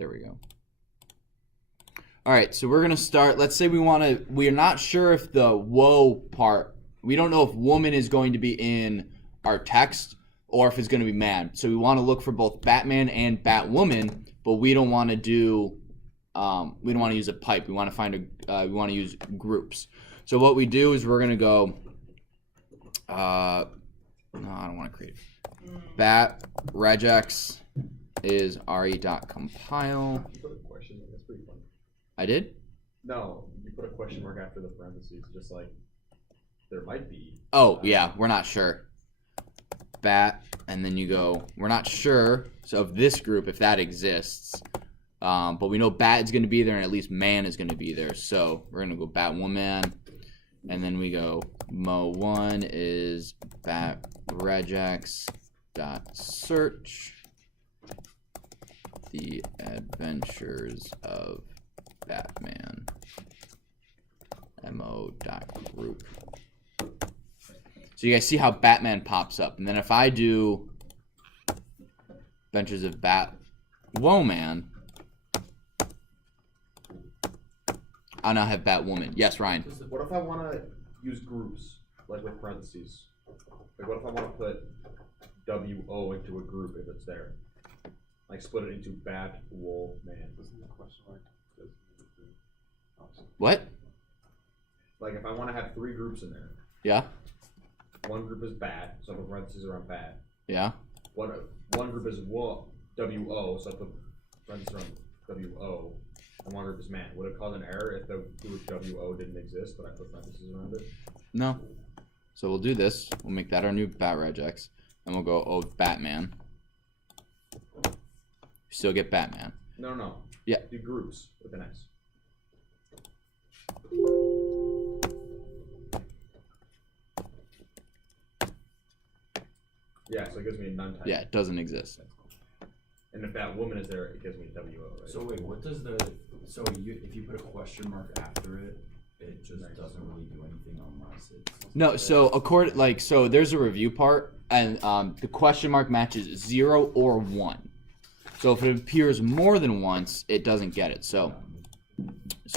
There we go. All right, so we're going to start. Let's say we're not sure if the whoa part, we don't know if woman is going to be in our text or if it's going to be man. So we want to look for both Batman and Batwoman, but we don't want to do, we don't want to use a pipe. We want to find we want to use groups. So what we do is we're going to go, no, I don't want to create bat regex is re.compile. You put a question mark. That's pretty fun. I did? No, you put a question mark after the parentheses, just like there might be. Oh, yeah, we're not sure. Bat, and then you go, we're not sure so of this group if that exists. But we know bat is going to be there and at least man is going to be there. So we're going to go Batwoman. And then we go mo1 is bat regex dot search the adventures of Batman mo dot group. So you guys see how Batman pops up. And then if I do Adventures of Batwoman, I'll now have Batwoman. Yes, Ryan. What if I want to use groups, like with parentheses? Like what if I want to put WO into a group if it's there? Like split it into Batwoman. What? Like if I want to have 3 groups in there. Yeah. One group is bat, so I put parentheses around bat. Yeah. One group is WO, so I put parentheses around WO. And one group is man. Would it cause an error if the group WO didn't exist, but I put parentheses around it? No. So we'll do this. We'll make that our new bat regex. And we'll go, oh, Batman. Still get Batman. No. Yeah. Do groups with an S. Yeah, so it gives me a none type. Yeah, it doesn't exist. And if that woman is there, it gives me WO, right? So wait, what does the if you put a question mark after it, it just doesn't really do anything unless it's No, so so there's a review part, and the question mark matches 0 or 1. So if it appears more than once, it doesn't get it. So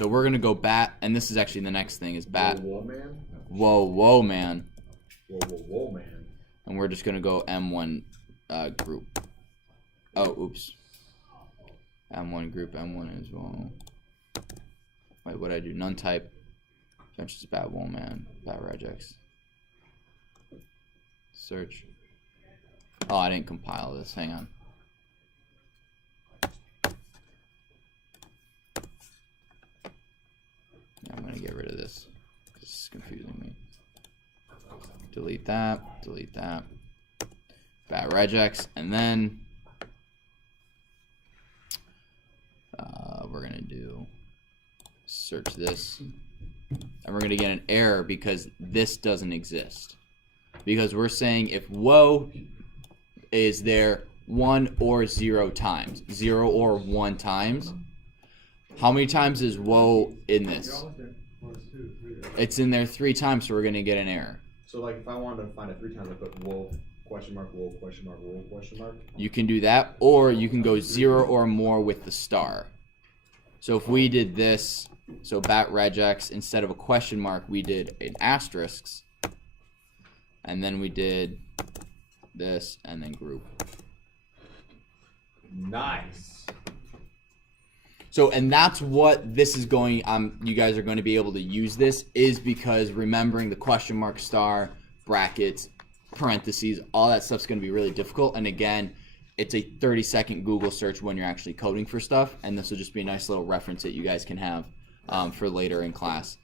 we're gonna go bat, and this is actually the next thing is bat. Whoa, man. Whoa, man. Whoa, man. And we're just gonna go M1 group. Oh, oops. M1 group, M1 as well. Wait, what did I do? None type. Adventures of Batwoman, bat regex. Search. Oh, I didn't compile this. Hang on. Yeah, I'm gonna get rid of this. This is confusing me. Delete that. Delete that. Bat regex, and then we're gonna do search this, and we're gonna get an error because this doesn't exist. Because we're saying if whoa is there 1 or 0 times, 0 or 1 times. How many times is whoa in this? It's in there 3 times, so we're gonna get an error. So like if I wanted to find it 3 times, I put whoa, question mark, whoa, question mark, whoa, question mark. You can do that, or you can go 0 or more with the star. So if we did this, so bat regex, instead of a question mark, we did an asterisk, and then we did this, and then group. Nice. So, and that's what this is going, you guys are going to be able to use this, is because remembering the question mark, star, brackets, parentheses, all that stuff's going to be really difficult. And again, it's a 30-second Google search when you're actually coding for stuff, and this will just be a nice little reference that you guys can have for later in class.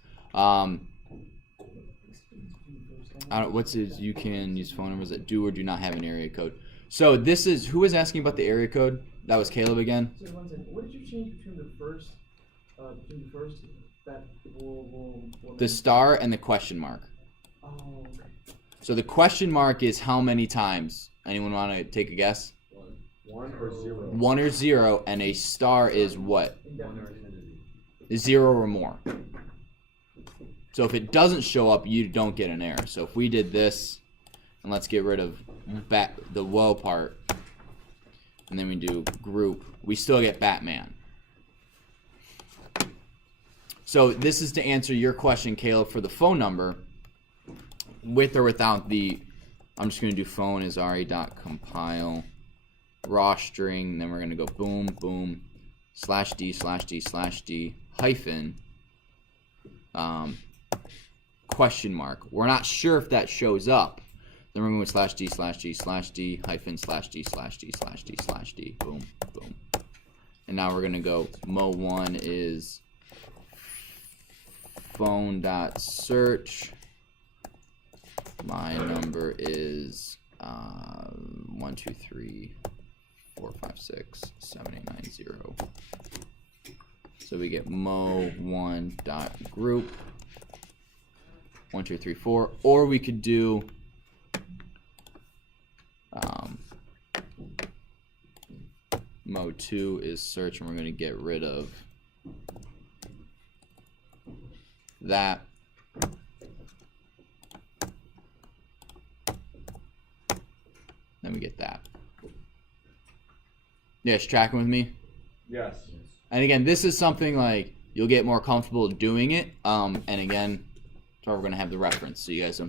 What's his, you can use phone numbers that do or do not have an area code. So this is, who was asking about the area code? That was Caleb again. So what did you change between the first, that the star and the question mark. Oh, okay. So the question mark is how many times? Anyone want to take a guess? 1 or 0. 1 or 0, and a star is what? Indefinite. 0 or more. So if it doesn't show up, you don't get an error. So if we did this, and let's get rid of the whoa part. and then we do group, we still get Batman. So this is to answer your question, Caleb, for the phone number, with or without the, I'm just going to do phone is re.compile raw string, and then we're going to go boom, boom, /d/d/d hyphen question mark. We're not sure if that shows up. Then we're going to go /d/d/d hyphen /d/d/d/d, boom, boom. And now we're going to go mo1 is phone.search. My number is 1 2 3 4 5 6 7 8 9 0. So we get mo1 dot group 1 2 3 4, or we could do mo2 is search, and we're going to get rid of that. Then we get that. Yes, tracking with me? Yes. And again, this is something like you'll get more comfortable doing it. And again, that's why we're going to have the reference, so you guys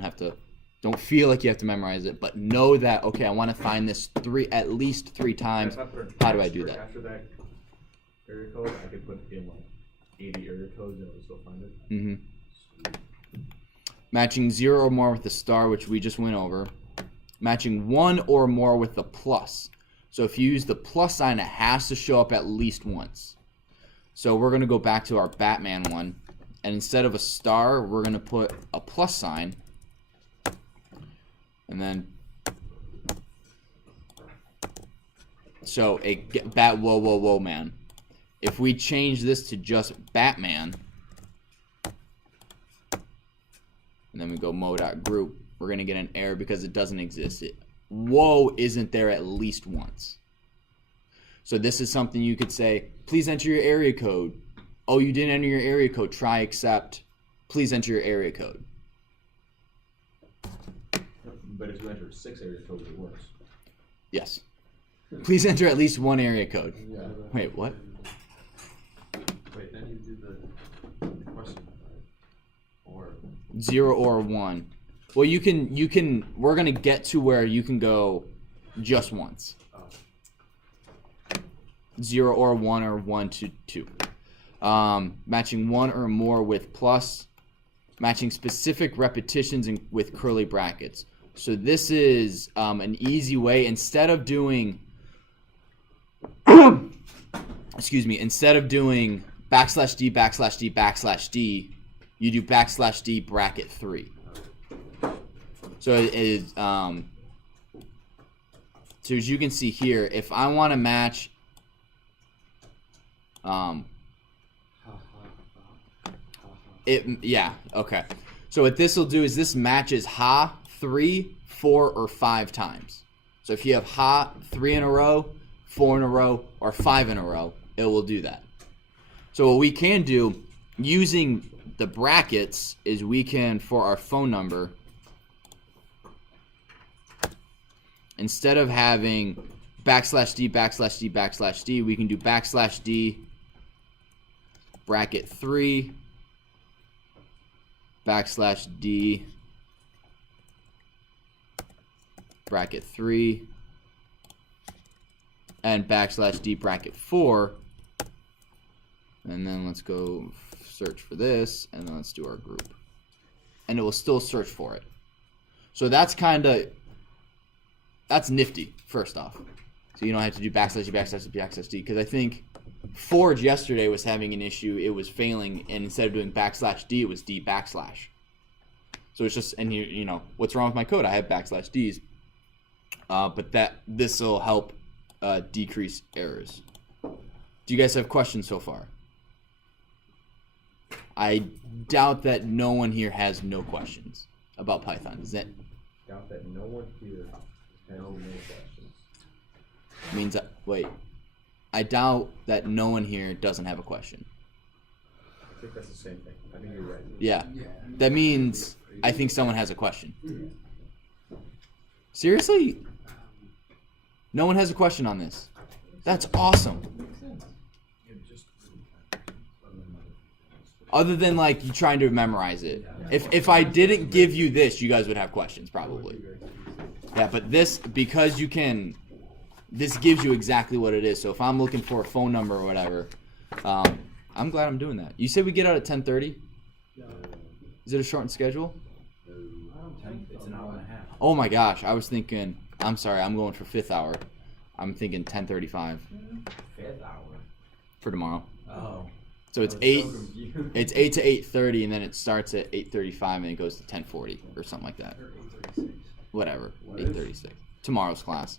don't feel like you have to memorize it, but know that, okay, I want to find this at least three times. How do I do that? After that area code, I could put in like 80 area codes and it'll still find it. Mm-hmm. Matching 0 or more with the star, which we just went over. Matching 1 or more with the plus. So if you use the plus sign, it has to show up at least once. So we're going to go back to our Batman one, and instead of a star, we're going to put a plus sign. And then, so a whoa, whoa, whoa, man. If we change this to just Batman, and then we go mo.group, we're going to get an error because it doesn't exist. Whoa isn't there at least once. So this is something you could say, please enter your area code. Oh, you didn't enter your area code. Try accept. Please enter your area code. But if you enter 6 area codes, it works. Yes. Please enter at least 1 area code. Yeah. Wait, what? Wait, then you do the question, right? Or 0 or 1. Well, you can, we're going to get to where you can go just once. 0 or 1 or 1 to 2. Matching 1 or more with plus. Matching specific repetitions with curly brackets. So this is an easy way. Instead of doing, excuse me, instead of doing /d, /d, /d, you do /d bracket 3. So it is, so as you can see here, if I want to match, yeah, okay. So what this will do is this matches ha 3, 4, or 5 times. So if you have ha 3 in a row, 4 in a row, or 5 in a row, it will do that. So what we can do using the brackets is we can, for our phone number, instead of having /d, /d, /d, we can do /d bracket 3, /d bracket 3, and /d bracket 4. And then let's go search for this, and then let's do our group. And it will still search for it. So that's nifty, first off. So you don't have to do /d, because I think Forge yesterday was having an issue. It was failing, and instead of doing /d, it was d/. So it's just, and you know, what's wrong with my code? I have /ds. But this will help decrease errors. Do you guys have questions so far? I doubt that no one here has no questions about Python. Is that? Doubt that no one here has no questions. Means that, wait. I doubt that no one here doesn't have a question. I think that's the same thing. I think you're right. Yeah. That means I think someone has a question. Seriously? No one has a question on this. That's awesome. Other than like you trying to memorize it. If I didn't give you this, you guys would have questions probably. Yeah, but this, because you can, this gives you exactly what it is. So if I'm looking for a phone number or whatever, I'm glad I'm doing that. You said we get out at 10:30? Is it a shortened schedule? It's an hour and a half. Oh my gosh, I was thinking, I'm sorry, I'm going for 5th hour. I'm thinking 10:35 5th hour. for tomorrow. Oh. So it's I was 8 so confused. it's 8 to 8:30 and then it starts at 8:35 and it goes to 10:40 or something like that. Whatever. 8:36. Tomorrow's class.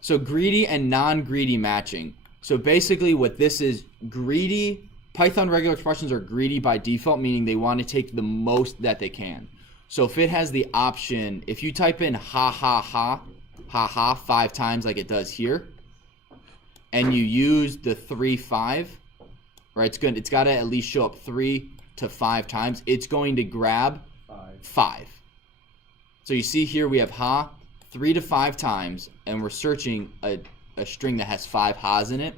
So greedy and non-greedy matching. So basically what this is, greedy, Python regular expressions are greedy by default, meaning they want to take the most that they can. So if it has the option, if you type in ha ha ha, ha ha 5 times like it does here, and you use the 3 5, right? It's good. It's got to at least show up 3 to 5 times. It's going to grab 5. So you see here we have ha 3 to 5 times, and we're searching a string that has 5 ha's in it.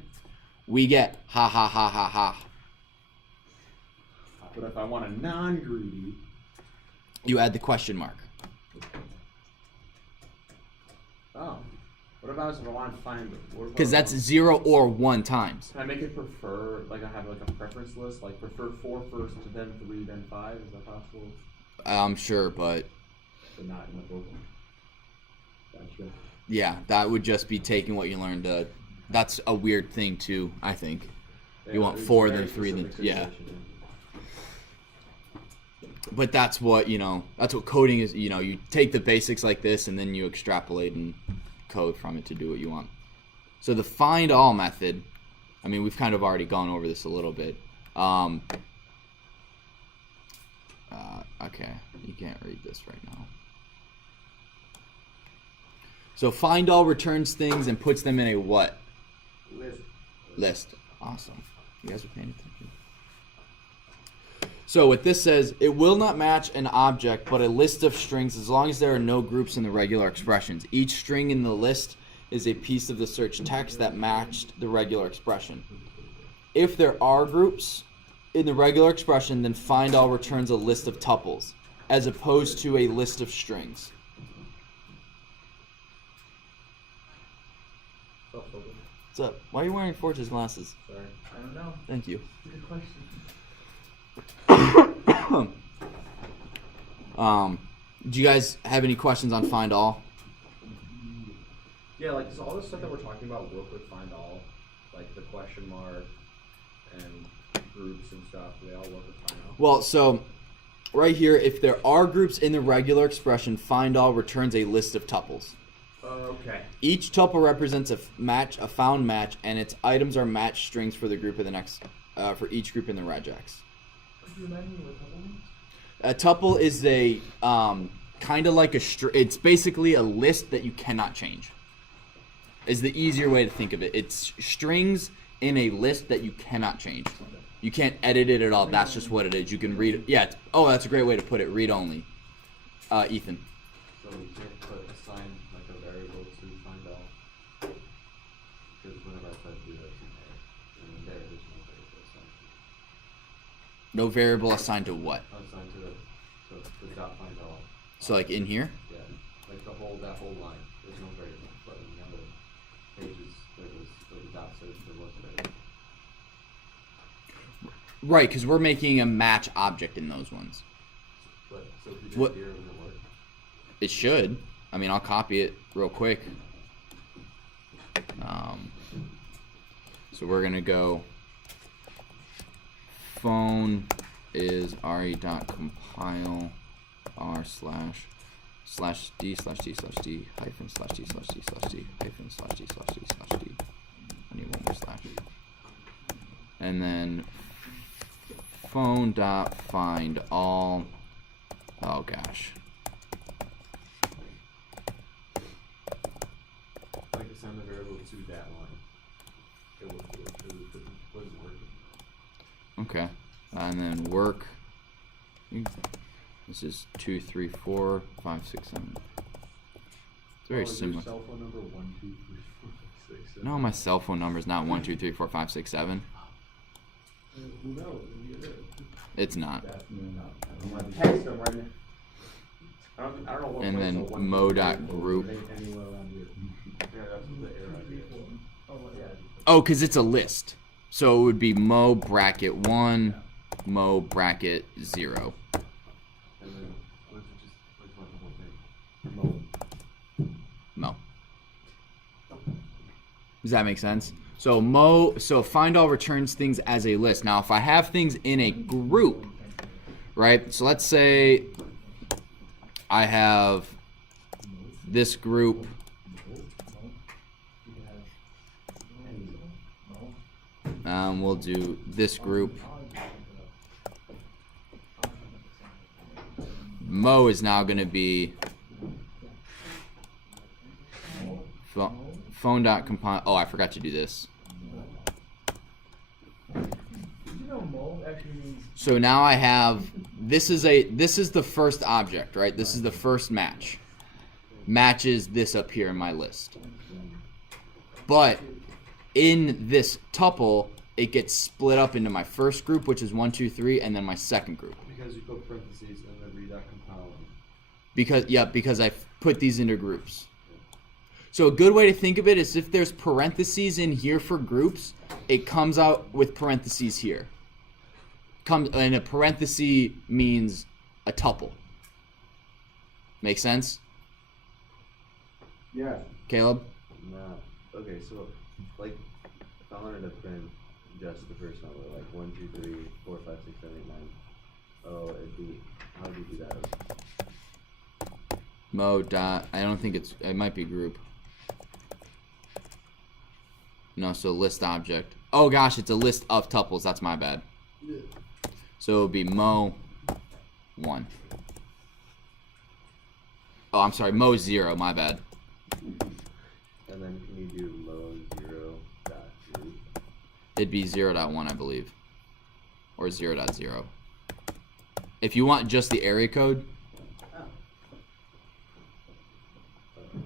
We get ha ha ha ha ha. But if I want a non-greedy, You add the question mark. oh, what about if I want to find? Because that's 0 or 1 times. Can I make it prefer? Like I have like a preference list, like prefer 4 first, then 3, then 5. Is that possible? I'm sure, but Not in the book. Gotcha. yeah, that would just be taking what you learned. That's a weird thing too, I think. You want it's 4, very then 3, then specific yeah. situation, But that's what, that's what coding is. You take the basics like this and then you extrapolate and code from it to do what you want. So the find all method, I mean, we've kind of already gone over this a little bit. Okay, you can't read this right now. So find all returns things and puts them in a what? List. Awesome. You guys are paying attention. So what this says, it will not match an object, but a list of strings as long as there are no groups in the regular expressions. Each string in the list is a piece of the search text that matched the regular expression. If there are groups in the regular expression, then find all returns a list of tuples, as opposed to a list of strings. What's up? Why are you wearing Forge's glasses? Sorry. I don't know. Thank you. Good question. Do you guys have any questions on find all? Yeah, like does all this stuff that we're talking about work with find all, like the question mark and groups and stuff? Do they all work with find all? Well, so right here, if there are groups in the regular expression, find all returns a list of tuples. Okay. Each tuple represents a found match, and its items are match strings for the group of the next, for each group in the regex. A tuple is a kind of like it's basically a list that you cannot change. Is the easier way to think of it. It's strings in a list that you cannot change. You can't edit it at all. That's just what it is. You can read it. Yeah. That's a great way to put it. Read only. Ethan. So you can't assign like a variable to find all. Because whenever I try to do that, and there's no variable assigned. No variable assigned to what? Assigned to the dot find all. So like in here? Yeah, like that whole line. There's no variable, but in the other pages there was the dot search. There was a variable. Right, because we're making a match object in those ones. But so if you do What? it here, it wouldn't work. It should. I mean, I'll copy it real quick. So we're going to go phone is re.compile r//d/d/d/d -d/d/d/d -d/d/d. I need one more slash. And then phone.find all. Oh gosh. Like assign the variable to that line. It wasn't working. Okay. And then work. This is 2, 3, 4, 5, 6, 7. It's very similar. Cell phone number 1, 2, 3, 4, 5, 6. 6, 7. No, my cell phone number is not 1, 2, 3, 4, 5, 6, 7. Who knows? Maybe it is. It's not. Definitely not. I don't want to Text them right now. I don't know what And place then or what mo.group. anywhere around here. Yeah, that's what the error idea is. Oh, well, yeah. Oh, because it's a list. So it would be mo bracket 1, mo bracket 0. And then, what if it just, like, the whole thing? Mo. Does that make sense? So so find all returns things as a list. Now, if I have things in a group, right? So let's say I have this group. We'll do this group. Mo is now going to be phone.compile. Oh, I forgot to do this. Did you know mo actually means So now I have this is the first object, right? This is the first match. Matches this up here in my list. But in this tuple, it gets split up into my first group, which is 1, 2, 3, and then my second group. Because you put parentheses and then re.compile them. Because I put these into groups. So a good way to think of it is if there's parentheses in here for groups, it comes out with parentheses here. And a parenthesis means a tuple. Make sense? Yeah. Caleb? No. Okay, so, like, if I wanted to print just the first number, like 1, 2, 3, 4, 5, 6, 7, 8, 9. Oh, it'd be, how do you do that? Mo dot, I don't think it might be group. No, so list object. Oh gosh, it's a list of tuples. That's my bad. So it would be mo 1. Oh, I'm sorry, mo 0. My bad. And then can you do mo 0 dot group? It'd be 0.1, I believe, or 0.0. If you want just the area code,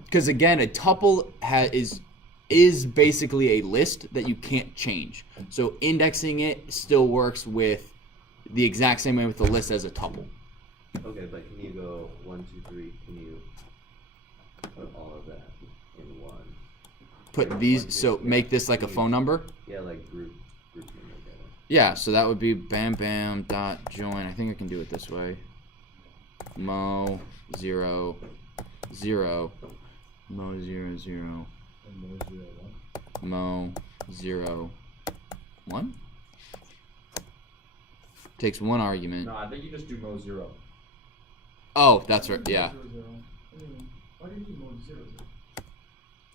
because again, a tuple is basically a list that you can't change. So indexing it still works with the exact same way with the list as a tuple. Okay, but can you go 1, 2, 3? Can you put all of that in one? Put these, so make this like a phone number. Yeah, like group number together. Yeah, so that would be bam bam dot join. I think I can do it this way. Mo 0 0 mo 0 0 mo 0 1. Takes one argument. No, I think you just do mo 0. Oh, that's right. Yeah. 0, 0. I mean, why do you need mo 0, 0?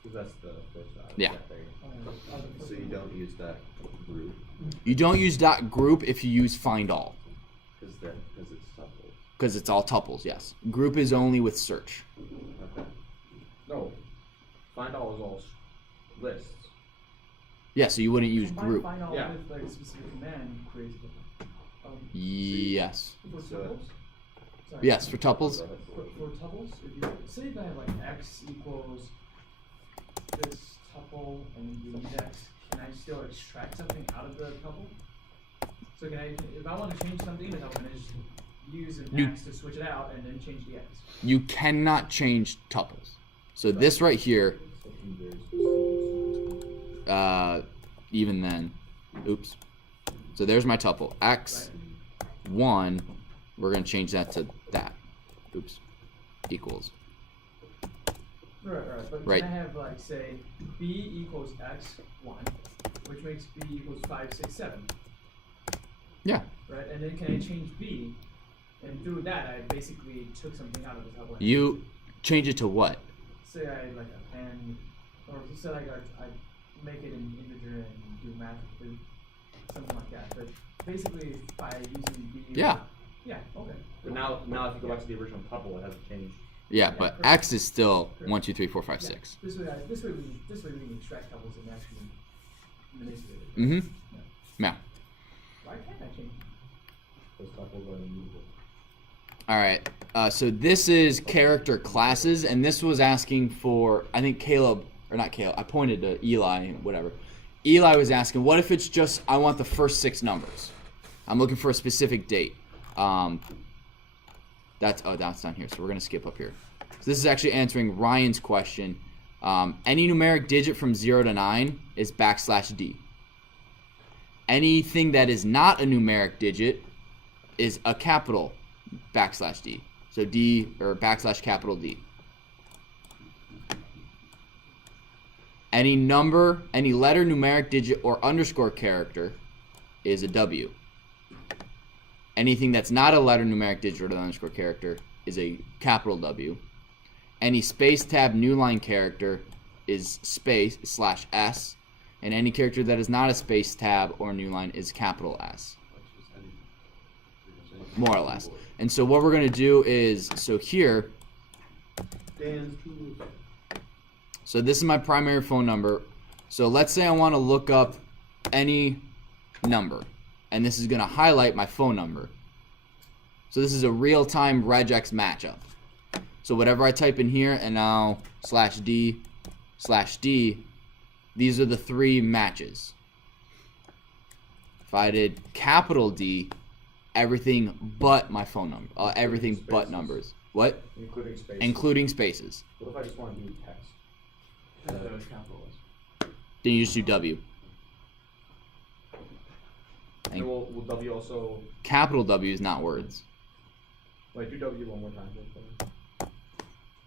Because that's the first Yeah. thing. So you don't use that group You don't use dot group if you use find all, because it's tuple. because it's all tuples. Yes. Group is only with search. Okay. No. Find all is all lists. Yeah, so you wouldn't use Combine group. find all Yeah. with like a specific command creates it. Yes. For So- tuples? Sorry. Yes, for tuples. For tuples, if you say that I have like x equals this tuple and the index, can I still extract something out of the tuple? So can I, if I want to change something in the tuple, can I just use an You- x to switch it out and then change the x? You cannot change tuples. So this right here, even then, oops. So there's my tuple. X1, we're going to change that to that. Oops. Equals. Right. But Right. can I have like say b equals x1, which makes b equals 5, 6, 7. Yeah. Right, and then can I change b, and through that I basically took something out of the tuple. You change it to what? Say I like a pen, or say like I make it an integer and do math with it, something like that. But basically, by using b. Yeah. Yeah. Okay. But now if you go back to the original tuple, it hasn't changed. Yeah, but X is still 1, 2, 3, 4, 5, 6. This way we can extract tuples and actually manipulate it. Mm-hmm. Yeah. Why can't I change? Those tuples are immutable. All right. So this is character classes, and this was asking for, I think Caleb or not Caleb, I pointed to Eli, whatever. Eli was asking, what if it's just, I want the first 6 numbers. I'm looking for a specific date. That's down here, so we're going to skip up here. So this is actually answering Ryan's question. Any numeric digit from 0 to 9 is \D. Anything that is not a numeric digit is a capital \D. So D or \D. Any number, any letter, numeric digit, or underscore character is a W. Anything that's not a letter, numeric digit, or underscore character is a capital W. Any space tab new line character is space /S. And any character that is not a space tab or new line is capital S. More or less. And so what we're going to do is, so here, so this is my primary phone number. So let's say I want to look up any number. And this is going to highlight my phone number. So this is a real-time regex matchup. So whatever I type in here, and now /D, these are the 3 matches. If I did capital D, everything but my phone number. Everything spaces. But numbers. What? Including spaces. Including spaces. What if I just want to do text? Those capitals. Then you just do W. And will W also... Capital W is not words. Wait, do W one more time.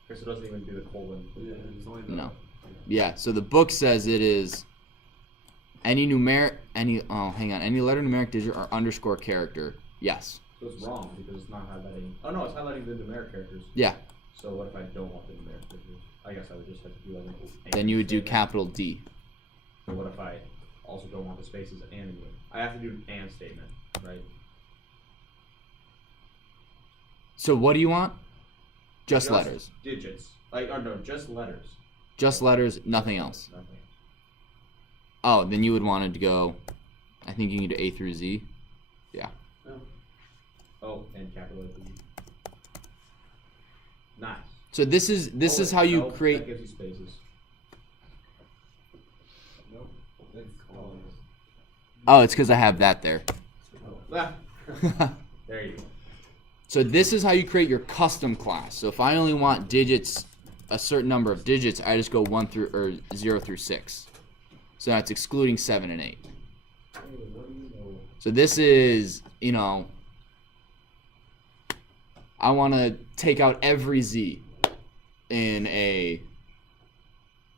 Guess it doesn't even do the colon. No. Yeah, so the book says it is any letter, numeric digit, or underscore character. Yes. So it's wrong because it's not highlighting... Oh no, it's highlighting the numeric characters. Yeah. So what if I don't want the numeric characters? I guess I would just have to do like an Then you would do statement. capital D. So what if I also don't want the spaces and... I have to do an and statement, right? So what do you want? Just letters. Digits. No, just letters. Just letters, nothing else. Nothing. Oh, then you would want to go, I think you need A through Z. Yeah. Oh, and capital Z. Nice. So this is how you create. That gives you spaces. Nope. Oh, it's because I have that there. Ah. There you go. So this is how you create your custom class. So if I only want digits, a certain number of digits, I just go 0 through 6. So that's excluding 7 and 8. So this is, I want to take out every Z in a.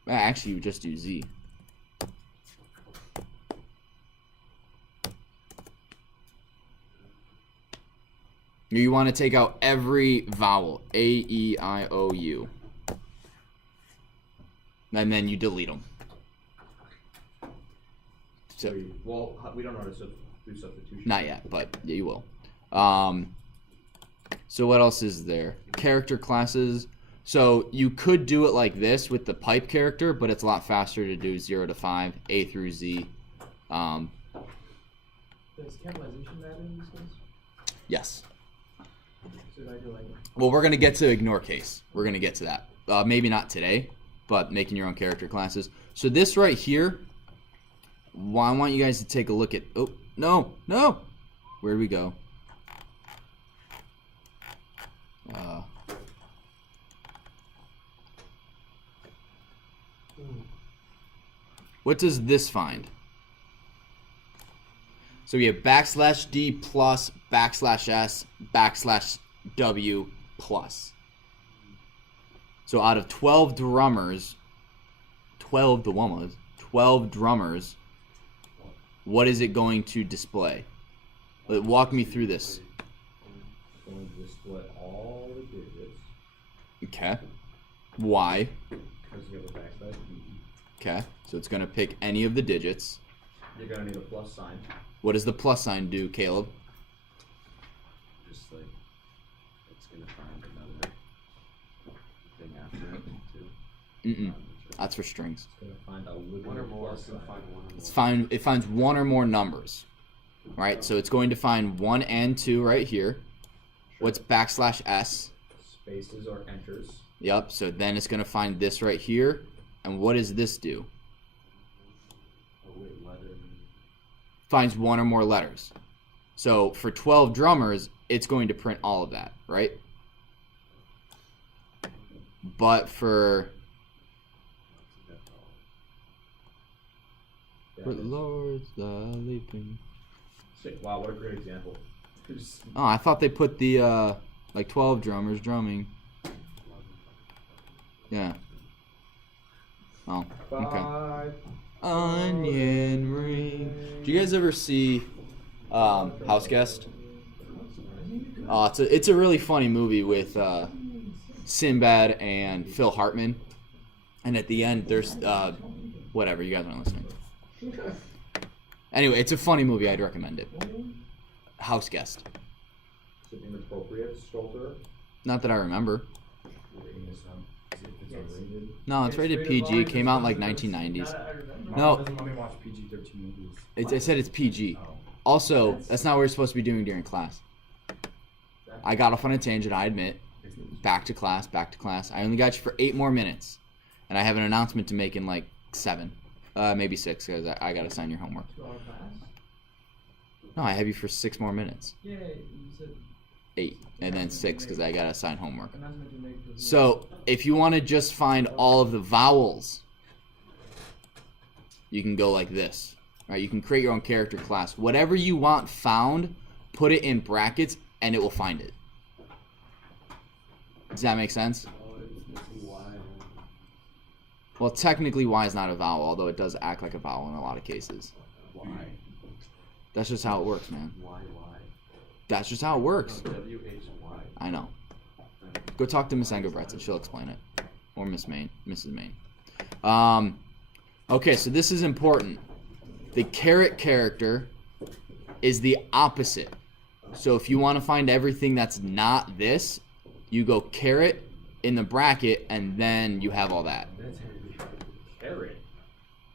Actually, you just do Z. You want to take out every vowel, A, E, I, O, U. And then you delete them. So, Well, we don't know how to do substitution. not yet, but yeah, you will. So what else is there? Character classes. So you could do it like this with the pipe character, but it's a lot faster to do 0 to 5, A through Z. Does capitalization matter in these cases? Yes. So if I do like... Well, we're going to get to ignore case. We're going to get to that. Maybe not today, but making your own character classes. So this right here, I want you guys to take a look at... Oh, no. Where'd we go? What does this find? So we have \D plus \S \W plus. So out of 12 drummers, 12 drummers, what is it going to display? Walk me through this. It's going to display all the digits. Okay. Why? Because you have a \D. Okay. So it's going to pick any of the digits. You're going to need a plus sign. What does the plus sign do, Caleb? Just like it's gonna find another thing after it too. That's for strings. It's going to find a little One or more. plus It's gonna sign. find one or more. It's fine. It finds one or more numbers, right? So it's going to find 1 and 2 right here. What's \S? Spaces or enters. Yep. So then it's going to find this right here, And what does this do? Oh, wait, letter. Finds one or more letters. So for 12 drummers, it's going to print all of that, right? But for Lords the leaping. Shit, wow, what a great example. Oh, I thought they put the like 12 drummers drumming. Yeah. Oh, okay. 5. Onion ring. Do you guys ever see House Guest? Oh, it's a really funny movie with Sinbad and Phil Hartman. And at the end, there's whatever, you guys aren't listening. Anyway, it's a funny movie. I'd recommend it. House Guest. Is it inappropriate, Stolter? Not that I remember. Rating is not. Is it rated? No, it's rated PG. It came out in like 1990s. No. Doesn't let me watch PG-13 movies. I said it's PG. Oh. Also, that's not what we're supposed to be doing during class. I got off on a tangent, I admit. Back to class, back to class. I only got you for 8 more minutes. And I have an announcement to make in like 7. Maybe 6, because I got to sign your homework. No, I have you for 6 more minutes. Yeah, you said 8. And then 6, because I got to sign homework. announcement to make the- So, if you want to just find all of the vowels, you can go like this. Right? You can create your own character class. Whatever you want found, put it in brackets, and it will find it. Does that make sense? Oh, it's missing Y. Well, technically Y is not a vowel, although it does act like a vowel in a lot of cases. Y. That's just how it works, man. Y. That's just how it works. No, W-H-Y. I know. Go talk to Miss Engelbretts and she'll explain it. Or Miss Main, Mrs. Main. Okay, so this is important. The caret character is the opposite. So if you want to find everything that's not this, you go caret in the bracket and then you have all that. That's handy. Carrot.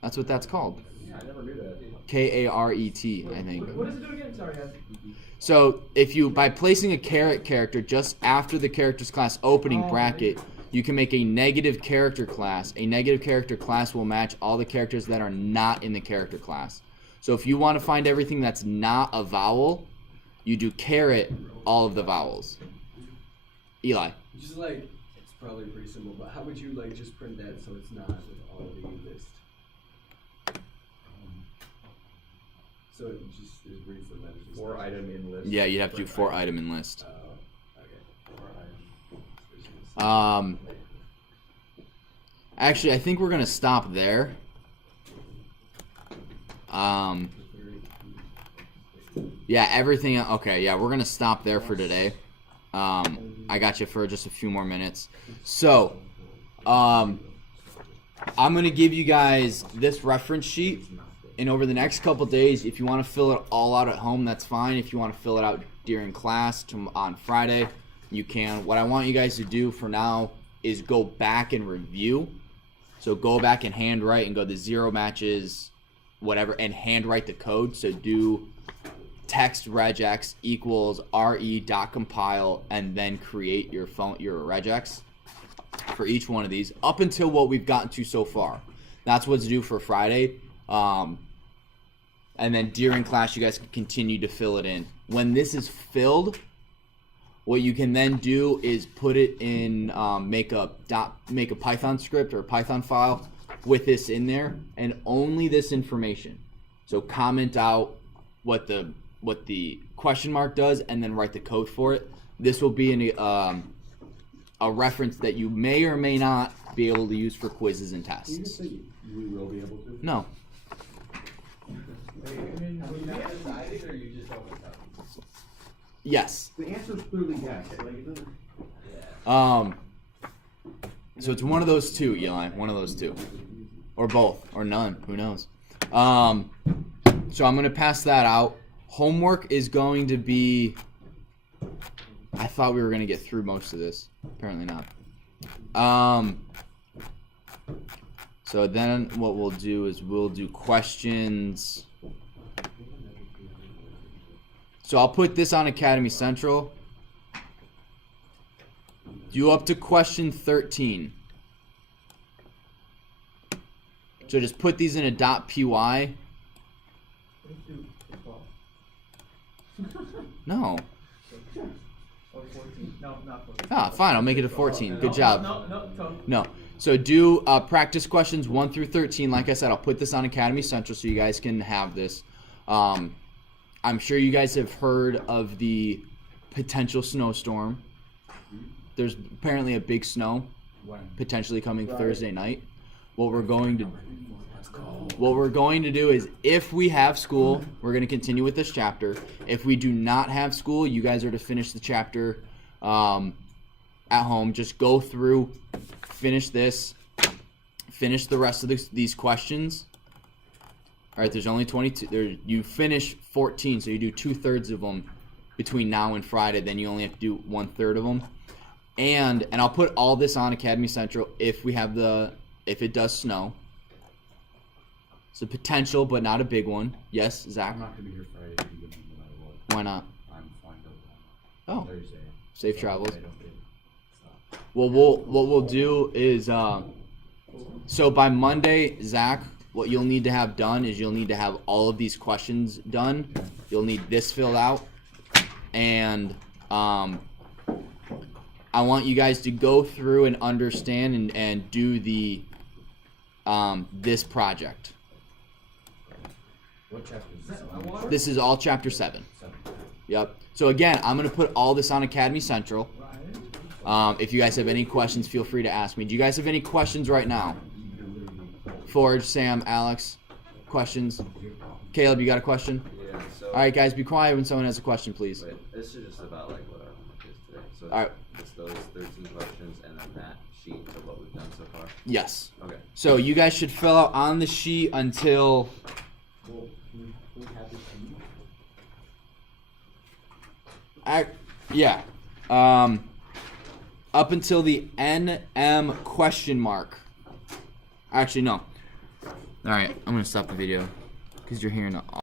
That's what that's called. Yeah, I never knew that. K-A-R-E-T, I think. What does it do again? Sorry, guys. So if you, by placing a caret character just after the character's class opening bracket, you can make a negative character class. A negative character class will match all the characters that are not in the character class. So if you want to find everything that's not a vowel, you do caret all of the vowels. Eli. Just like, it's probably pretty simple, but how would you like just print that so it's not with all the list? So it just is read for letters. 4 item in list. Yeah, you'd have to do 4 item in list. Okay. 4 items. Actually, I think we're gonna stop there. Yeah, everything. Okay, yeah, we're gonna stop there for today. I got you for just a few more minutes. So, I'm gonna give you guys this reference sheet, and over the next couple days, if you want to fill it all out at home, that's fine. If you want to fill it out during class on Friday, you can. What I want you guys to do for now is go back and review. So go back and handwrite and go the 0 matches, whatever, and handwrite the code. So do text regex equals re.compile and then create your regex for each one of these up until what we've gotten to so far. That's what's due for Friday. And then during class, you guys can continue to fill it in. When this is filled, what you can then do is put it in, make a Python script or a Python file with this in there, and only this information. So comment out what the question mark does, and then write the code for it. This will be a reference that you may or may not be able to use for quizzes and Can you just tests. say we will be able to? No. Have we not decided, or you just don't know? Yes. The answer is clearly yes. Like, it doesn't... So it's one of those two, Eli. One of those two. Or both. Or none. Who knows? So I'm going to pass that out. Homework is going to be... I thought we were going to get through most of this. Apparently not. So then what we'll do is we'll do questions... So I'll put this on Academy Central. Do up to question 13. So just put these in a .py. Let's do 12. No. Or 14. No, not 14. Ah, fine. I'll make it a 14. Good job. No, 12. No. So do practice questions 1 through 13. Like I said, I'll put this on Academy Central so you guys can have this. I'm sure you guys have heard of the potential snowstorm. There's apparently a big snow potentially coming Thursday night. What we're going to do is, if we have school, we're going to continue with this chapter. If we do not have school, you guys are to finish the chapter at home. Just go through, finish this, finish the rest of these questions. All right, there's only 22. You finish 14, so you do 2/3 of them between now and Friday. Then you only have to do 1/3 of them. And I'll put all this on Academy Central if it does snow. It's a potential, but not a big one. Yes, Zach? I'm not gonna be here Friday to begin with, no matter what. Why not? I'm flying to Oh, Oklahoma Thursday. safe So travels. I don't get stuff. Well, what we'll do is, so by Monday, Zach, what you'll need to have done is you'll need to have all of these questions done. You'll need this filled out, and I want you guys to go through and understand and do the this project. What chapter is Is that my water? This is all chapter 7. 7. Yep. So again, I'm gonna put all this on Academy Central. Right. If you guys have any questions, feel free to ask me. Do you guys have any questions right now? Forge, Sam, Alex, questions? Caleb, you got a question? Yeah, so. All right, guys, be quiet when someone has a question, please. Wait, this is just about like what our homework is today. So All right. it's those 13 questions and then that sheet of what we've done so far. Yes. Okay. So you guys should fill out on the sheet until Well, we have this sheet. yeah. Up until the NM question mark. Actually, no. All right, I'm gonna stop the video because you're hearing